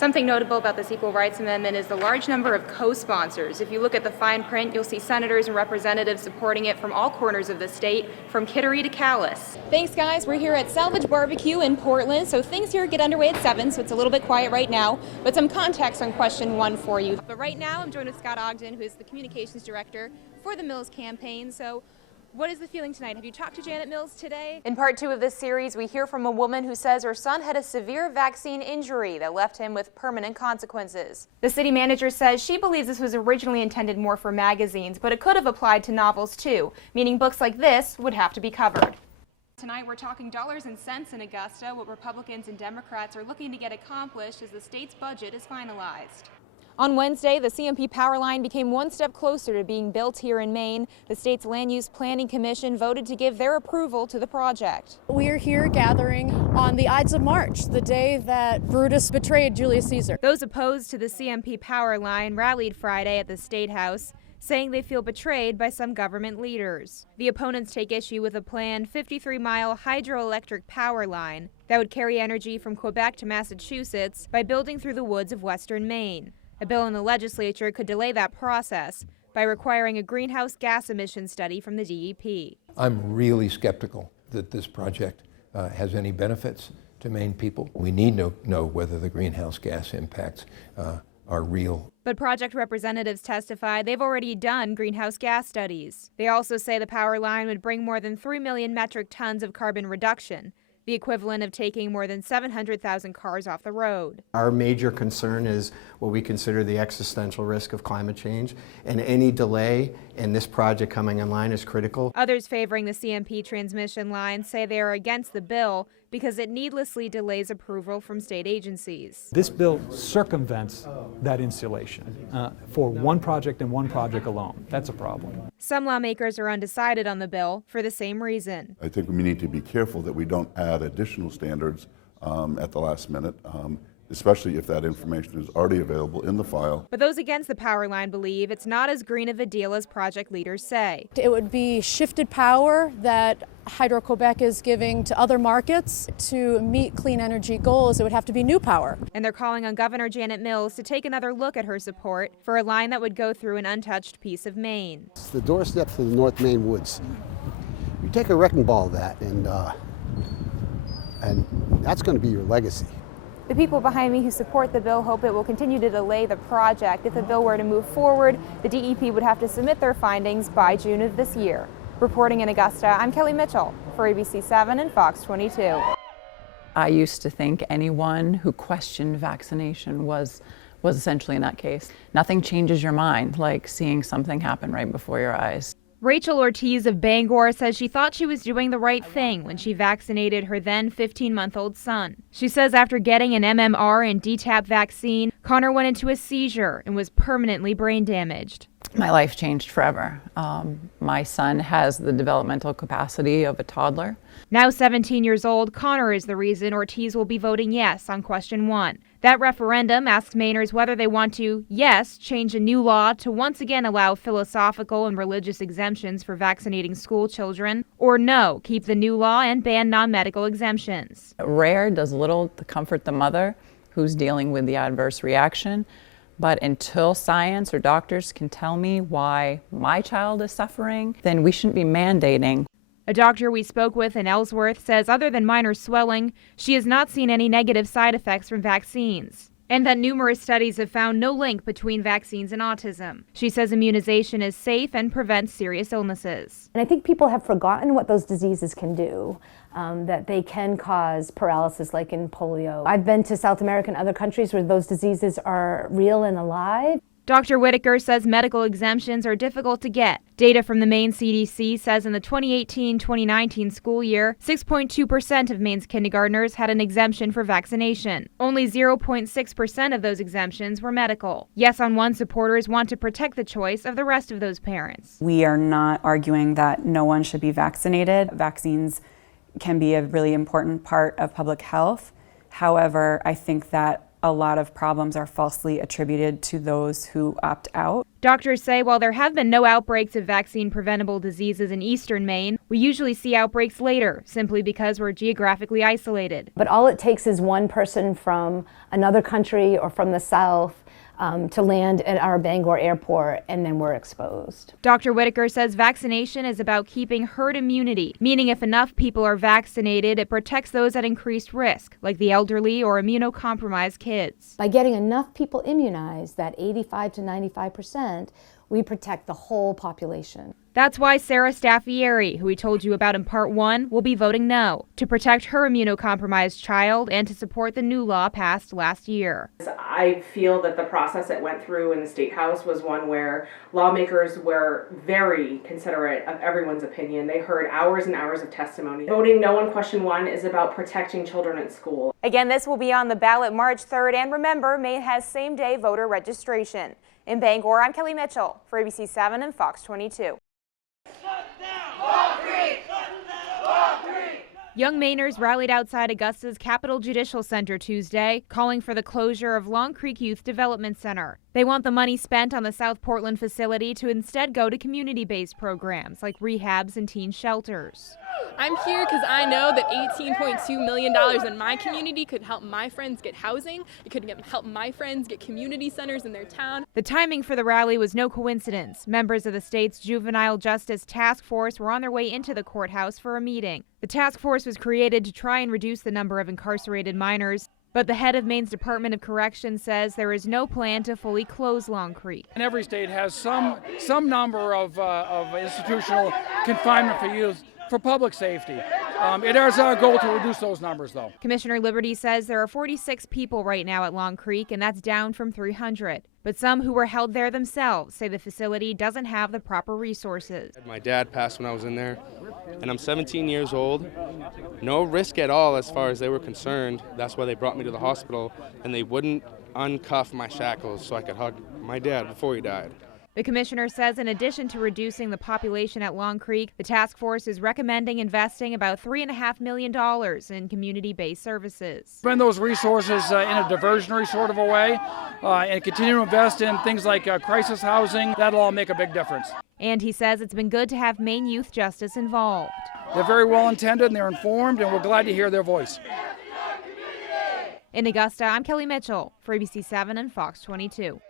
Something notable about this Equal Rights Amendment is the large number of co-sponsors. If you look at the fine print, you'll see senators and representatives supporting it from all corners of the state, from Kittery to Calais. Thanks, guys. We're here at Salvage Barbecue in Portland, so things here get underway at 7, so it's a little bit quiet right now, but some context on question 1 for you. But right now, I'm joined with Scott Ogden, who is the communications director for the Mills campaign. So what is the feeling tonight? Have you talked to Janet Mills today? In part 2 of this series, we hear from a woman who says her son had a severe vaccine injury that left him with permanent consequences. The city manager says she believes this was originally intended more for magazines, but it could have applied to novels too, meaning books like this would have to be covered. Tonight we're talking dollars and cents in Augusta, what Republicans and Democrats are looking to get accomplished as the state's budget is finalized. On Wednesday, the CMP power line became one step closer to being built here in Maine. The state's Land Use Planning Commission voted to give their approval to the project. We are here gathering on the Ides of March, the day that Brutus betrayed Julius Caesar. Those opposed to the CMP power line rallied Friday at the State House, saying they feel betrayed by some government leaders. The opponents take issue with a planned 53-mile hydroelectric power line that would carry energy from Quebec to Massachusetts by building through the woods of western Maine. A bill in the legislature could delay that process by requiring a greenhouse gas emission study from the DEP. I'm really skeptical that this project has any benefits to Maine people. We need to know whether the greenhouse gas impacts are real. But project representatives testify they've already done greenhouse gas studies. They also say the power line would bring more than 3 million metric tons of carbon reduction, the equivalent of taking more than 700,000 cars off the road. Our major concern is what we consider the existential risk of climate change, and any delay in this project coming online is critical. Others favoring the CMP transmission line say they are against the bill because it needlessly delays approval from state agencies. This bill circumvents that insulation for one project and one project alone. That's a problem. Some lawmakers are undecided on the bill for the same reason. I think we need to be careful that we don't add additional standards at the last minute, especially if that information is already available in the file. But those against the power line believe it's not as green of a deal as project leaders say. It would be shifted power that Hydro-Quebec is giving to other markets to meet clean energy goals. It would have to be new power. And they're calling on Governor Janet Mills to take another look at her support for a line that would go through an untouched piece of Maine. It's the doorstep to the North Maine woods. You take a wrecking ball of that and that's going to be your legacy. The people behind me who support the bill hope it will continue to delay the project. If the bill were to move forward, the DEP would have to submit their findings by June of this year. Reporting in Augusta, I'm Kelly Mitchell for ABC 7 and Fox 22. I used to think anyone who questioned vaccination was essentially in that case. Nothing changes your mind like seeing something happen right before your eyes. Rachel Ortiz of Bangor says she thought she was doing the right thing when she vaccinated her then 15-month-old son. She says after getting an MMR and DTaP vaccine, Connor went into a seizure and was permanently brain damaged. My life changed forever. My son has the developmental capacity of a toddler. Now 17 years old, Connor is the reason Ortiz will be voting yes on question 1. That referendum asks Mainers whether they want to, yes, change a new law to once again allow philosophical and religious exemptions for vaccinating school children, or no, keep the new law and ban non-medical exemptions. Rare does little to comfort the mother who's dealing with the adverse reaction, but until science or doctors can tell me why my child is suffering, then we shouldn't be mandating. A doctor we spoke with in Ellsworth says other than minor swelling, she has not seen any negative side effects from vaccines, and that numerous studies have found no link between vaccines and autism. She says immunization is safe and prevents serious illnesses. And I think people have forgotten what those diseases can do, that they can cause paralysis like in polio. I've been to South America and other countries where those diseases are real and alive. Dr. Whitaker says medical exemptions are difficult to get. Data from the Maine CDC says in the 2018-2019 school year, 6.2% of Maine's kindergartners had an exemption for vaccination. Only 0.6% of those exemptions were medical. Yes on One supporters want to protect the choice of the rest of those parents. We are not arguing that no one should be vaccinated. Vaccines can be a really important part of public health. However, I think that a lot of problems are falsely attributed to those who opt out. Doctors say while there have been no outbreaks of vaccine-preventable diseases in eastern Maine, we usually see outbreaks later, simply because we're geographically isolated. But all it takes is one person from another country or from the south to land at our Bangor airport, and then we're exposed. Dr. Whitaker says vaccination is about keeping herd immunity, meaning if enough people are vaccinated, it protects those at increased risk, like the elderly or immunocompromised kids. By getting enough people immunized, that 85 to 95%, we protect the whole population. That's why Sarah Staffieri, who we told you about in part 1, will be voting no, to protect her immunocompromised child and to support the new law passed last year. I feel that the process it went through in the State House was one where lawmakers were very considerate of everyone's opinion. They heard hours and hours of testimony. Voting no on question 1 is about protecting children at school. Again, this will be on the ballot March 3rd, and remember, Maine has same-day voter registration. In Bangor, I'm Kelly Mitchell for ABC 7 and Fox 22. Young Mainers rallied outside Augusta's Capitol Judicial Center Tuesday, calling for the closure of Long Creek Youth Development Center. They want the money spent on the South Portland facility to instead go to community-based programs like rehabs and teen shelters. I'm here because I know that $18.2 million in my community could help my friends get housing. It could help my friends get community centers in their town. The timing for the rally was no coincidence. Members of the state's Juvenile Justice Task Force were on their way into the courthouse for a meeting. The task force was created to try and reduce the number of incarcerated minors, but the head of Maine's Department of Corrections says there is no plan to fully close Long Creek. And every state has some number of institutional confinement for youth for public safety. It is our goal to reduce those numbers, though. Commissioner Liberty says there are 46 people right now at Long Creek, and that's down from 300. But some who were held there themselves say the facility doesn't have the proper resources. My dad passed when I was in there, and I'm 17 years old. No risk at all as far as they were concerned. That's why they brought me to the hospital, and they wouldn't uncuff my shackles so I could hug my dad before he died. The commissioner says in addition to reducing the population at Long Creek, the task force is recommending investing about $3.5 million in community-based services. Spend those resources in a diversionary sort of a way and continue to invest in things like crisis housing. That'll all make a big difference. And he says it's been good to have Maine Youth Justice involved. They're very well intended and they're informed, and we're glad to hear their voice. In Augusta, I'm Kelly Mitchell for ABC 7 and Fox 22.